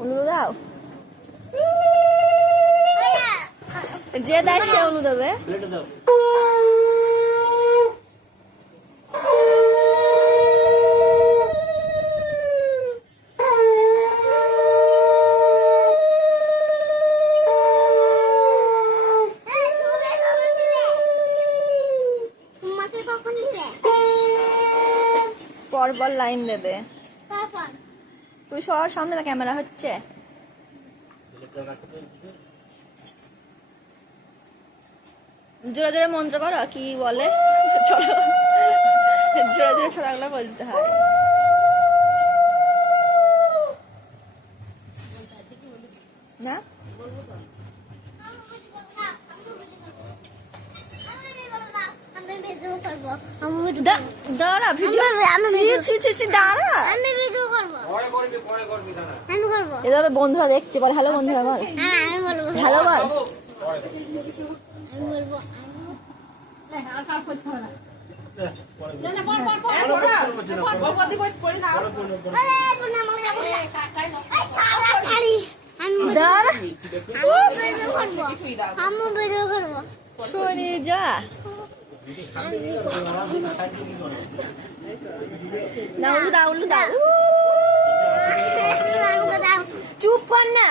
অনু দাও যে দেয় সে অনু দেবে। পরপর লাইন দেবে। তুই সবার সামনে না ক্যামেরা হচ্ছে। জোরে জোরে মন্ত্র করো কি বলে, জোরে জোরে ছড়াগুলো বলতে হয়। না দাঁড়া ভিডিও দাঁড়া এভাবে বন্ধুরা দেখছে। বল হ্যালো বন্ধুরা, বল হ্যালো বল। শুনে যা চুপ কর না।